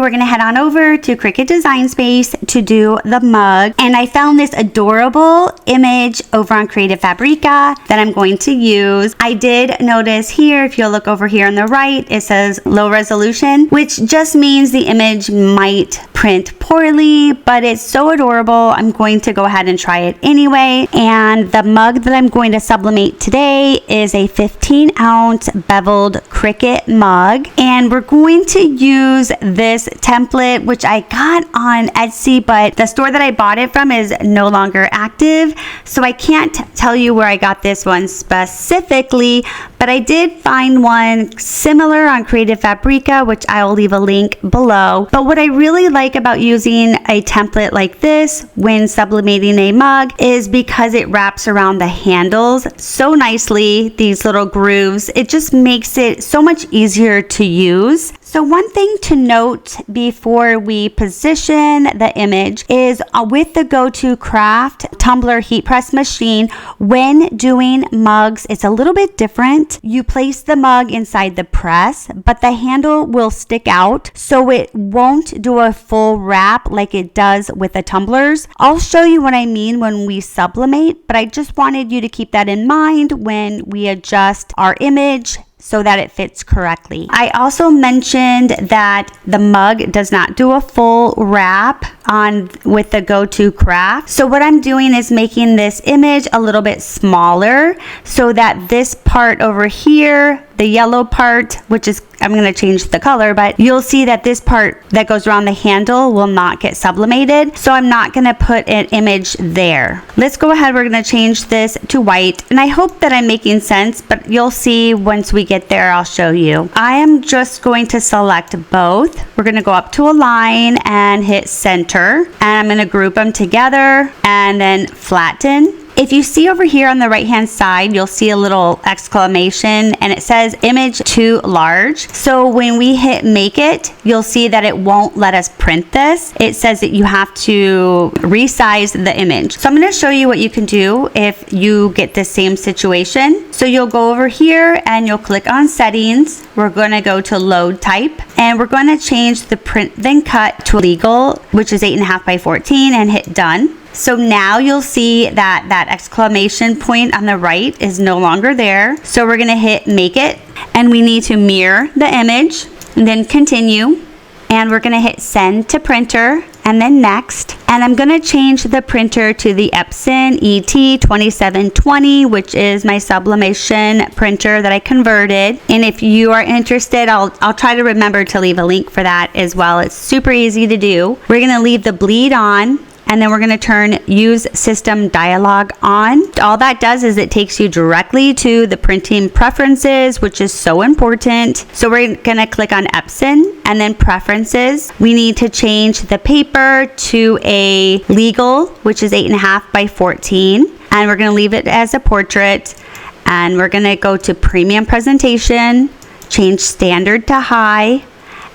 We're gonna head on over to Cricut Design Space to do the mug, and I found this adorable image over on Creative Fabrica that I'm going to use. I did notice here, if you'll look over here on the right, it says low resolution, which just means the image might print poorly, but it's so adorable. I'm going to go ahead and try it anyway. And the mug that I'm going to sublimate today is a 15-ounce beveled Cricut mug, and we're going to use this template, which I got on Etsy, but the store that I bought it from is no longer active, so I can't tell you where I got this one specifically, but I did find one similar on Creative Fabrica, which I will leave a link below. But what I really like about using a template like this when sublimating a mug is because it wraps around the handles so nicely, these little grooves. It just makes it so much easier to use. So one thing to note before we position the image is with the Go-To Craft Tumbler heat press machine, when doing mugs, it's a little bit different. You place the mug inside the press, but the handle will stick out, so it won't do a full wrap like it does with the tumblers. I'll show you what I mean when we sublimate, but I just wanted you to keep that in mind when we adjust our image so that it fits correctly. I also mentioned that the mug does not do a full wrap on with the Go-To Craft. So what I'm doing is making this image a little bit smaller so that this part over here, the yellow part, which is, I'm going to change the color, but you'll see that this part that goes around the handle will not get sublimated. So I'm not going to put an image there. Let's go ahead. We're going to change this to white. And I hope that I'm making sense, but you'll see once we get there, I'll show you. I am just going to select both. We're going to go up to Align and hit Center. And I'm going to group them together and then flatten. If you see over here on the right hand side, you'll see a little exclamation and it says image too large. So when we hit make it, you'll see that it won't let us print this. It says that you have to resize the image. So I'm going to show you what you can do if you get the same situation. So you'll go over here and you'll click on settings. We're going to go to load type and we're going to change the print then cut to legal, which is 8.5 by 14, and hit done. So now you'll see that that exclamation point on the right is no longer there. So we're going to hit make it and we need to mirror the image and then continue. And we're going to hit send to printer and then next. And I'm going to change the printer to the Epson ET 2720, which is my sublimation printer that I converted. And if you are interested, I'll try to remember to leave a link for that as well. It's super easy to do. We're going to leave the bleed on. And then we're going to turn use system dialog on. All that does is it takes you directly to the printing preferences, which is so important. So we're going to click on Epson and then preferences. We need to change the paper to a legal, which is 8.5 by 14. And we're going to leave it as a portrait. And we're going to go to premium presentation, change standard to high.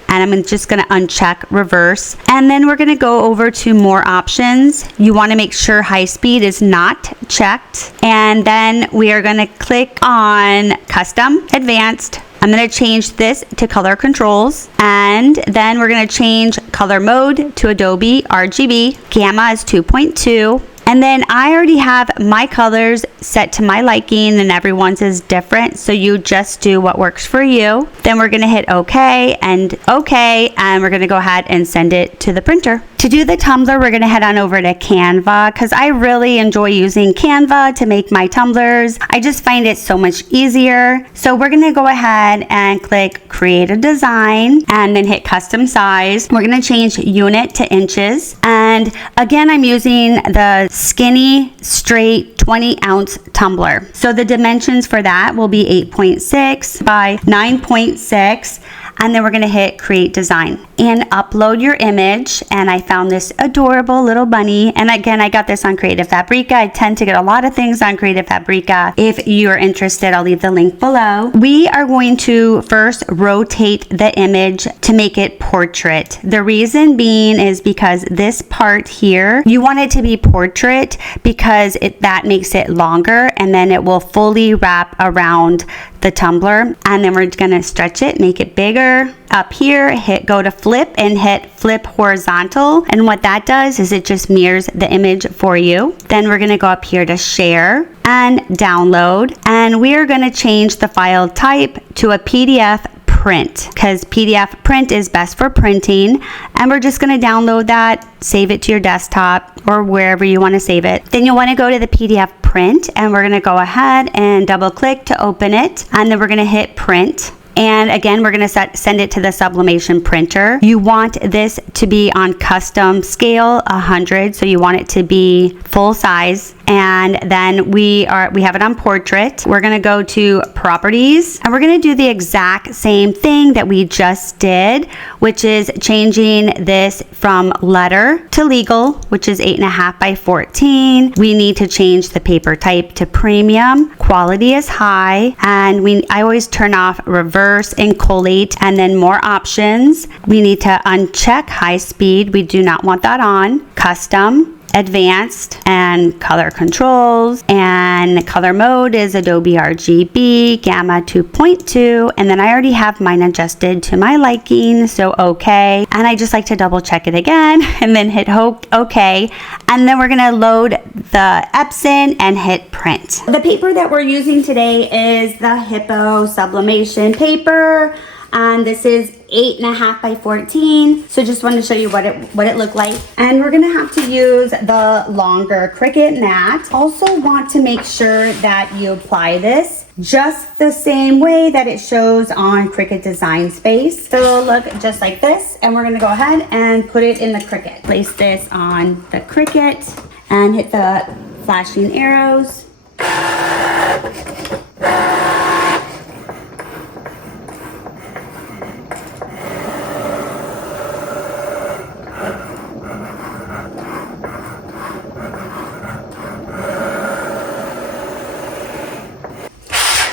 And I'm just going to uncheck reverse. And then we're going to go over to more options. You want to make sure high speed is not checked. And then we are going to click on custom advanced. I'm going to change this to color controls. And then we're going to change color mode to Adobe RGB. Gamma is 2.2. And then I already have my colors set to my liking and everyone's is different. So you just do what works for you. Then we're going to hit OK and we're going to go ahead and send it to the printer. To do the tumbler, we're going to head on over to Canva because I really enjoy using Canva to make my tumblers. I just find it so much easier. So we're going to go ahead and click create a design and then hit custom size. We're going to change unit to inches. And again, I'm using the skinny straight 20-ounce tumbler. So the dimensions for that will be 8.6 by 9.6. And then we're going to hit create design and upload your image. And I found this adorable little bunny. And again, I got this on Creative Fabrica. I tend to get a lot of things on Creative Fabrica. If you're interested, I'll leave the link below. We are going to first rotate the image to make it portrait. The reason being is because this part here, you want it to be portrait because that makes it longer and then it will fully wrap around the tumbler, and then we're gonna stretch it, make it bigger. Up here, go to flip and hit flip horizontal, and what that does is it just mirrors the image for you. Then we're gonna go up here to share and download, and we are gonna change the file type to a PDF print, because PDF print is best for printing, and we're just going to download that, save it to your desktop or wherever you want to save it. Then you'll want to go to the PDF print, and we're going to go ahead and double click to open it, and then we're going to hit print. And again, we're going to send it to the Sublimation printer. You want this to be on custom scale 100, so you want it to be full size. And then we have it on portrait. We're going to go to properties, and we're going to do the exact same thing that we just did, which is changing this from letter to legal, which is 8.5 by 14. We need to change the paper type to premium. Quality is high, and I always turn off reverse and collate, and then more options. We need to uncheck high speed. We do not want that on. Custom, advanced, and color controls, and color mode is Adobe RGB, Gamma 2.2, and then I already have mine adjusted to my liking, so okay. And I just like to double check it again and then hit okay, and then we're gonna load the Epson and hit print. The paper that we're using today is the Hippo sublimation paper, and this is 8.5 by 14. So just wanted to show you what it looked like. And we're gonna have to use the longer Cricut mat. Also want to make sure that you apply this just the same way that it shows on Cricut Design Space. So it'll look just like this, and we're gonna go ahead and put it in the Cricut. Place this on the Cricut and hit the flashing arrows.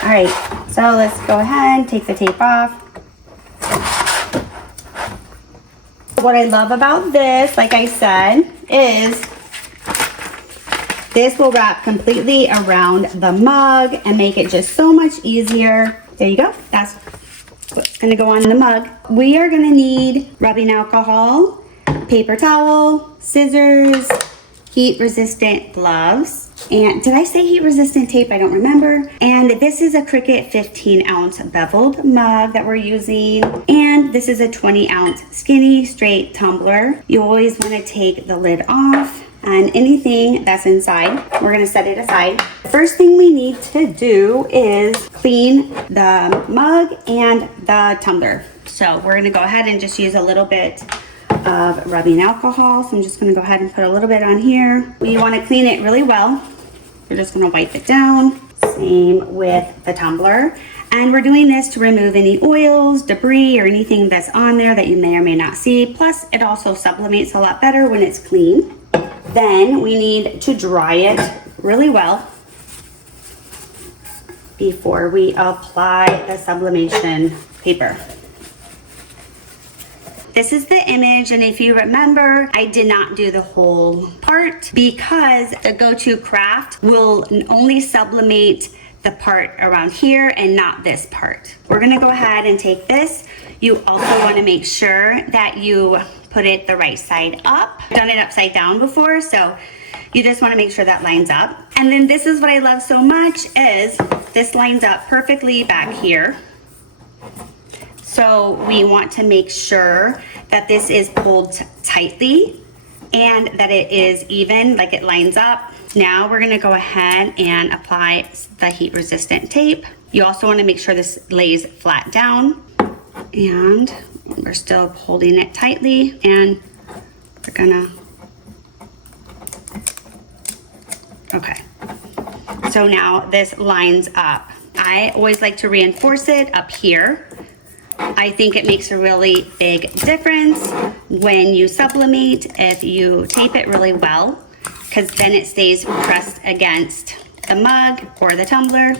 All right, so let's go ahead and take the tape off. What I love about this, like I said, is this will wrap completely around the mug and make it just so much easier. There you go. That's what's gonna go on the mug. We are gonna need rubbing alcohol, paper towel, scissors, heat resistant gloves. And did I say heat resistant tape? I don't remember. And this is a Cricut 15-ounce beveled mug that we're using. And this is a 20-ounce skinny straight tumbler. You always want to take the lid off, and anything that's inside, we're going to set it aside. The first thing we need to do is clean the mug and the tumbler. So we're going to go ahead and just use a little bit of rubbing alcohol. So I'm just going to go ahead and put a little bit on here. We want to clean it really well. We're just going to wipe it down. Same with the tumbler. And we're doing this to remove any oils, debris, or anything that's on there that you may or may not see. Plus, it also sublimates a lot better when it's clean. Then we need to dry it really well before we apply the sublimation paper. This is the image, and if you remember, I did not do the whole part because the Go-To Craft will only sublimate the part around here and not this part. We're gonna go ahead and take this. You also wanna make sure that you put it the right side up. I've done it upside down before, so you just wanna make sure that lines up. And then this is what I love so much is this lines up perfectly back here. So we want to make sure that this is pulled tightly and that it is even, like it lines up. Now we're gonna go ahead and apply the heat resistant tape. You also wanna make sure this lays flat down, and we're still holding it tightly, and we're gonna, okay. So now this lines up. I always like to reinforce it up here. I think it makes a really big difference when you sublimate if you tape it really well, because then it stays pressed against the mug or the tumbler.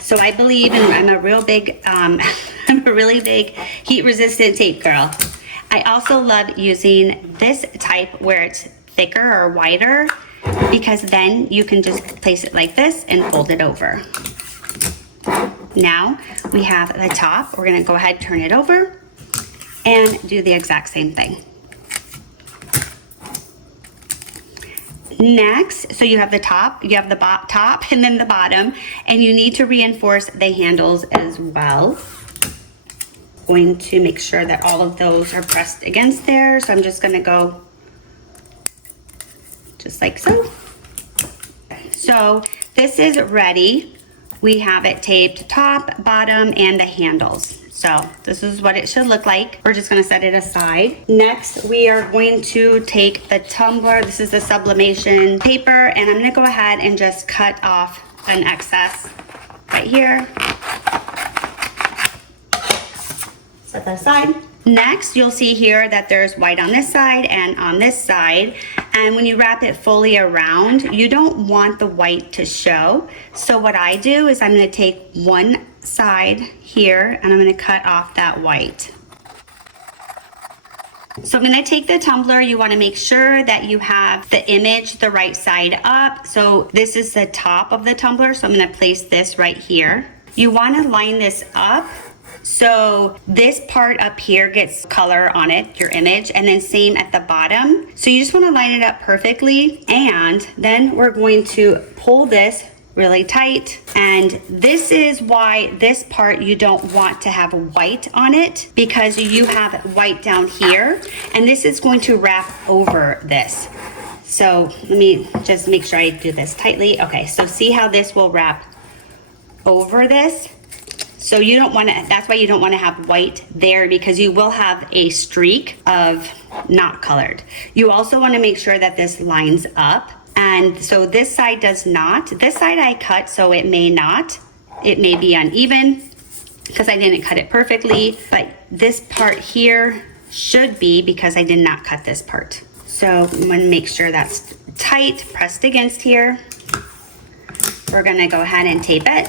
So I believe, and I'm a real big, I'm a really big heat resistant tape girl. I also love using this type where it's thicker or wider, because then you can just place it like this and fold it over. now we have the top. We're gonna go ahead, turn it over, and do the exact same thing. Next, so you have the top, you have the top and then the bottom, and you need to reinforce the handles as well. Going to make sure that all of those are pressed against there. So I'm just gonna go just like so. So this is ready. We have it taped top, bottom, and the handles. So this is what it should look like. We're just gonna set it aside. Next, we are going to take the tumbler. This is the sublimation paper, and I'm gonna go ahead and just cut off an excess right here. Set that aside. Next, you'll see here that there's white on this side and on this side. And when you wrap it fully around, you don't want the white to show. So what I do is I'm gonna take one side here and I'm gonna cut off that white. So I'm gonna take the tumbler. You wanna make sure that you have the image the right side up. So this is the top of the tumbler. So I'm gonna place this right here. You wanna line this up so this part up here gets color on it, your image, and then same at the bottom. So you just want to line it up perfectly, and then we're going to pull this really tight. And this is why this part you don't want to have white on it, because you have white down here, and this is going to wrap over this. So let me just make sure I do this tightly. Okay, so see how this will wrap over this? So you don't want to, that's why you don't want to have white there, because you will have a streak of not colored. You also want to make sure that this lines up. And so this side does not. This side I cut, so it may not. It may be uneven because I didn't cut it perfectly, but this part here should be, because I did not cut this part. So I'm going to make sure that's tight, pressed against here. We're going to go ahead and tape it.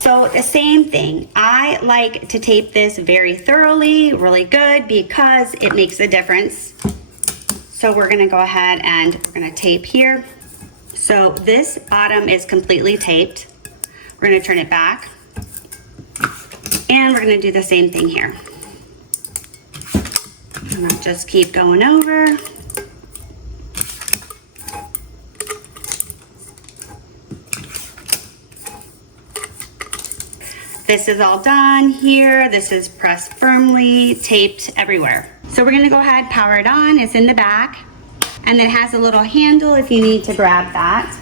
So the same thing, I like to tape this very thoroughly, really good, because it makes a difference. So we're gonna go ahead and we're gonna tape here. So this bottom is completely taped. We're gonna turn it back, and we're gonna do the same thing here. And I'll just keep going over. This is all done here. This is pressed firmly, taped everywhere. So we're gonna go ahead, power it on. It's in the back, and it has a little handle if you need to grab that.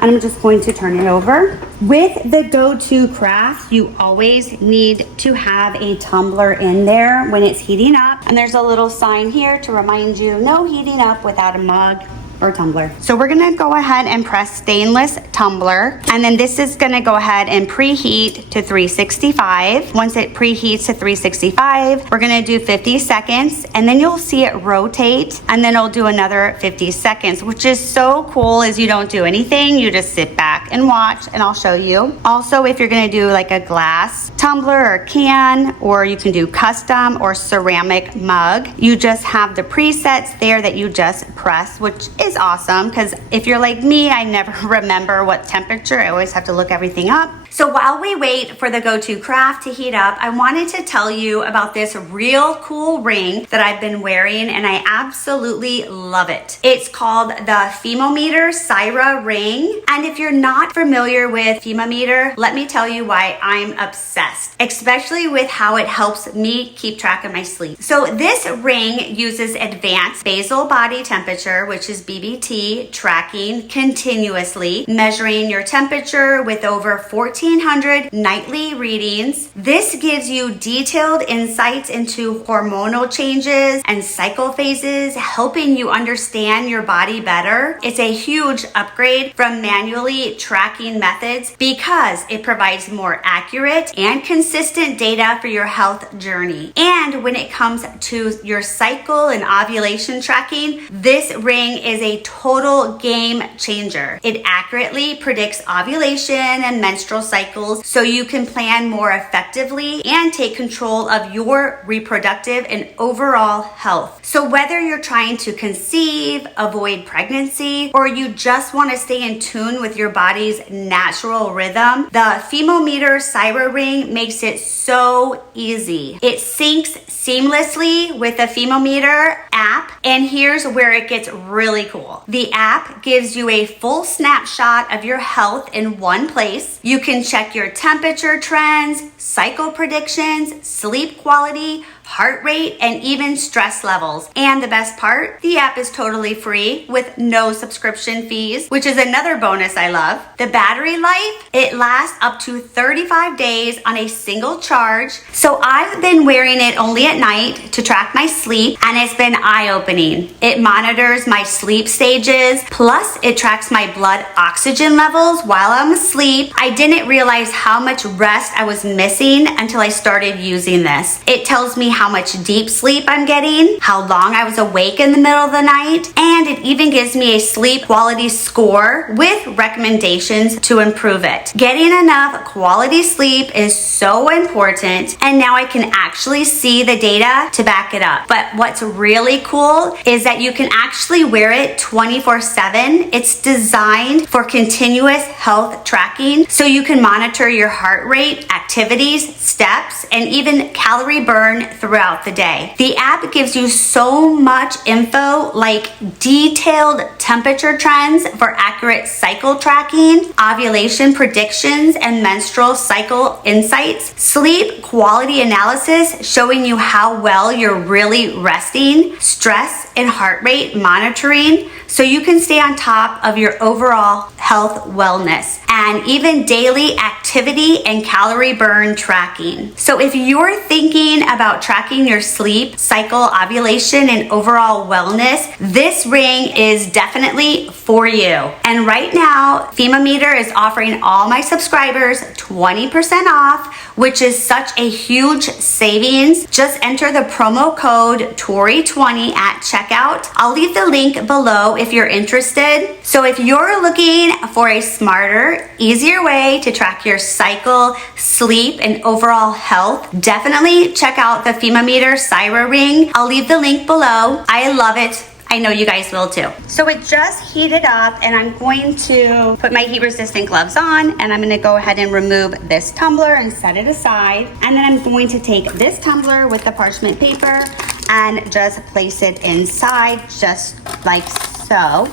And I'm just going to turn it over. With the go-to craft, you always need to have a tumbler in there when it's heating up. And there's a little sign here to remind you, no heating up without a mug or tumbler. So we're gonna go ahead and press stainless tumbler, and then this is gonna go ahead and preheat to 365. Once it preheats to 365, we're gonna do 50 seconds, and then you'll see it rotate, and then it'll do another 50 seconds, which is so cool. Is you don't do anything, you just sit back and watch, and I'll show you. Also, if you're gonna do like a glass tumbler or can, or you can do custom or ceramic mug, you just have the presets there that you just press, which is awesome, because if you're like me, I never remember what temperature. I always have to look everything up. So while we wait for the go-to craft to heat up, I wanted to tell you about this real cool ring that I've been wearing, and I absolutely love it. It's called the Femometer Syra ring, and if you're not familiar with Femometer, let me tell you why I'm obsessed, especially with how it helps me keep track of my sleep. So this ring uses advanced basal body temperature, which is BBT, tracking continuously, measuring your temperature with over 1,400 nightly readings. This gives you detailed insights into hormonal changes and cycle phases, helping you understand your body better. It's a huge upgrade from manually tracking methods because it provides more accurate and consistent data for your health journey. And when it comes to your cycle and ovulation tracking, this ring is a total game changer. It accurately predicts ovulation and menstrual cycle cycles so you can plan more effectively and take control of your reproductive and overall health. So whether you're trying to conceive, avoid pregnancy, or you just want to stay in tune with your body's natural rhythm, the Femometer Cyber Ring makes it so easy. It syncs seamlessly with the Femometer app, and here's where it gets really cool. The app gives you a full snapshot of your health in one place. You can check your temperature trends, cycle predictions, sleep quality, heart rate, and even stress levels. And the best part, the app is totally free with no subscription fees, which is another bonus I love. The battery life, it lasts up to 35 days on a single charge. So I've been wearing it only at night to track my sleep, and it's been eye-opening. It monitors my sleep stages, plus it tracks my blood oxygen levels while I'm asleep. I didn't realize how much rest I was missing until I started using this. It tells me how much deep sleep I'm getting, how long I was awake in the middle of the night, and it even gives me a sleep quality score with recommendations to improve it. Getting enough quality sleep is so important, and now I can actually see the data to back it up. But what's really cool is that you can actually wear it 24/7. It's designed for continuous health tracking, so you can monitor your heart rate, activities, steps, and even calorie burn throughout the day. The app gives you so much info, like detailed temperature trends for accurate cycle tracking, ovulation predictions, and menstrual cycle insights, sleep quality analysis showing you how well you're really resting, stress and heart rate monitoring, so you can stay on top of your overall health wellness, and even daily activity and calorie burn tracking. So if you're thinking about tracking your sleep, cycle, ovulation, and overall wellness, this ring is definitely for you. And right now, Femometer is offering all my subscribers 20% off, which is such a huge savings. Just enter the promo code Tori20 at checkout. I'll leave the link below if you're interested. So if you're looking for a smarter, easier way to track your cycle, sleep, and overall health, definitely check out the Femometer Cyber Ring. I'll leave the link below. I love it. I know you guys will too. So it just heated up, and I'm going to put my heat resistant gloves on, and I'm gonna go ahead and remove this tumbler and set it aside. And then I'm going to take this tumbler with the parchment paper and just place it inside just like so.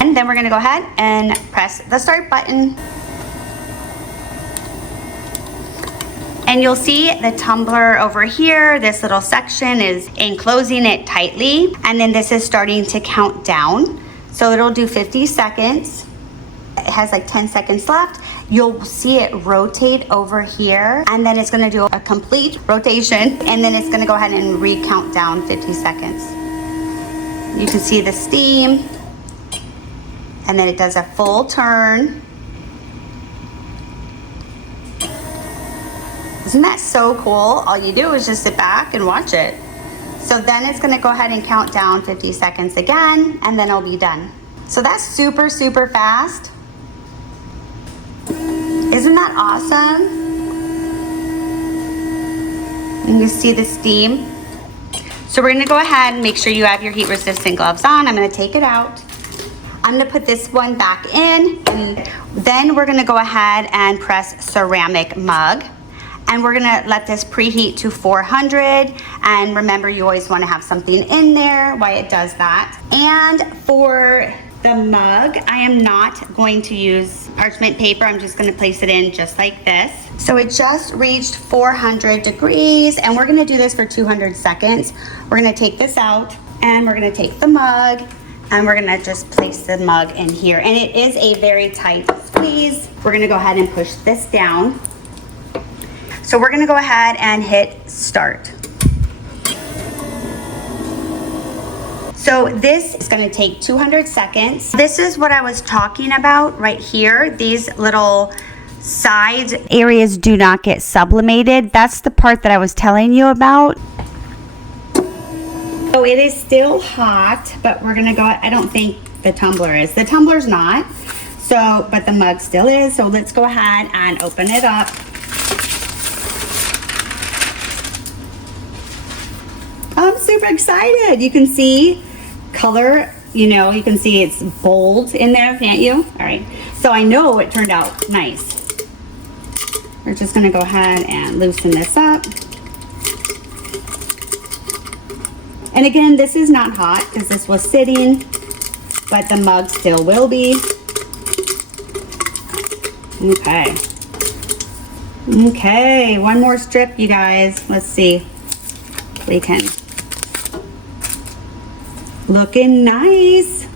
And then we're gonna go ahead and press the start button. And you'll see the tumbler over here, this little section is enclosing it tightly. And then this is starting to count down. So it'll do 50 seconds. It has like 10 seconds left. You'll see it rotate over here, and then it's gonna do a complete rotation, and then it's gonna go ahead and recount down 50 seconds. You can see the steam, and then it does a full turn. Isn't that so cool? All you do is just sit back and watch it. So then it's gonna go ahead and count down 50 seconds again, and then it'll be done. So that's super, super fast. Isn't that awesome? And you see the steam. So we're gonna go ahead and make sure you have your heat resistant gloves on. I'm gonna take it out. I'm gonna put this one back in, and then we're gonna go ahead and press ceramic mug. And we're gonna let this preheat to 400. And remember, you always wanna have something in there while it does that. And for the mug, I am not going to use parchment paper. I'm just gonna place it in just like this. So it just reached 400 degrees, and we're gonna do this for 200 seconds. We're gonna take this out, and we're gonna take the mug, and we're gonna just place the mug in here. And it is a very tight squeeze. We're gonna go ahead and push this down. So we're gonna go ahead and hit start. So this is gonna take 200 seconds. This is what I was talking about right here. These little side areas do not get sublimated. That's the part that I was telling you about. So it is still hot, but we're gonna go, I don't think the tumbler is. The tumbler's not. So, but the mug still is. So let's go ahead and open it up. I'm super excited. You can see color, you know, you can see it's bold in there, can't you? All right, so I know it turned out nice. We're just gonna go ahead and loosen this up. And again, this is not hot because this was sitting, but the mug still will be. Okay. Okay, one more strip, you guys. Let's see. 310. Looking nice.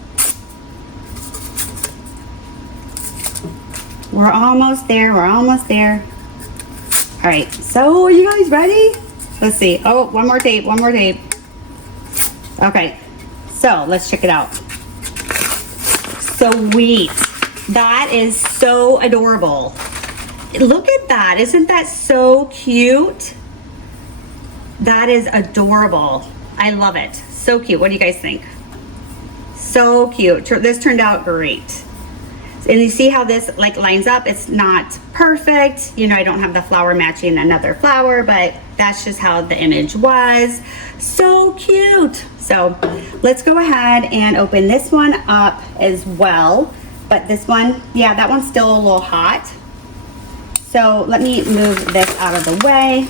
We're almost there. We're almost there. All right. So, are you guys ready? Let's see. Oh, one more tape. One more tape. Okay. So, let's check it out. Sweet. That is so adorable. Look at that. Isn't that so cute? That is adorable. I love it. So cute. What do you guys think? So cute. This turned out great. And you see how this like lines up? It's not perfect. You know, I don't have the flower matching another flower, but that's just how the image was. So cute. So let's go ahead and open this one up as well. But this one, yeah, that one's still a little hot. So let me move this out of the way.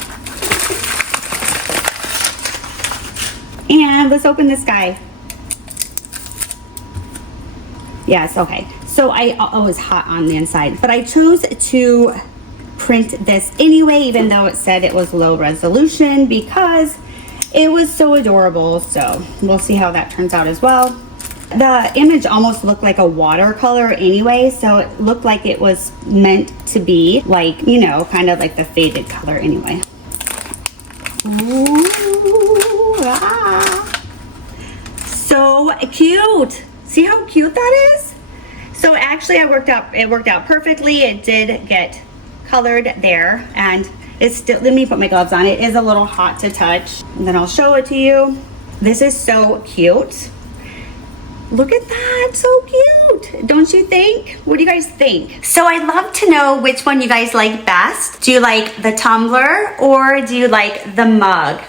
And let's open this guy. Yes, okay. So oh, it's hot on the inside, but I chose to print this anyway, even though it said it was low resolution, because it was so adorable. So we'll see how that turns out as well. The image almost looked like a watercolor anyway, so it looked like it was meant to be like, you know, kind of like the faded color anyway. Ooh, ah. So cute. See how cute that is? So actually it worked out perfectly. It did get colored there, and it's still, let me put my gloves on. It is a little hot to touch, and then I'll show it to you. This is so cute. Look at that, so cute. Don't you think? What do you guys think? So I'd love to know which one you guys like best. Do you like the tumbler or do you like the mug?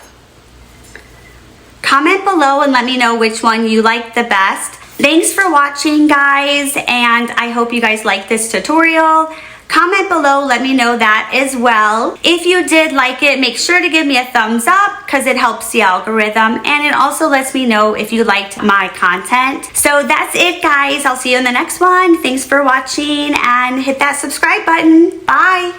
Comment below and let me know which one you like the best. Thanks for watching, guys, and I hope you guys like this tutorial. Comment below, let me know that as well. If you did like it, make sure to give me a thumbs up because it helps the algorithm, and it also lets me know if you liked my content. So that's it, guys. I'll see you in the next one. Thanks for watching, and hit that subscribe button. Bye.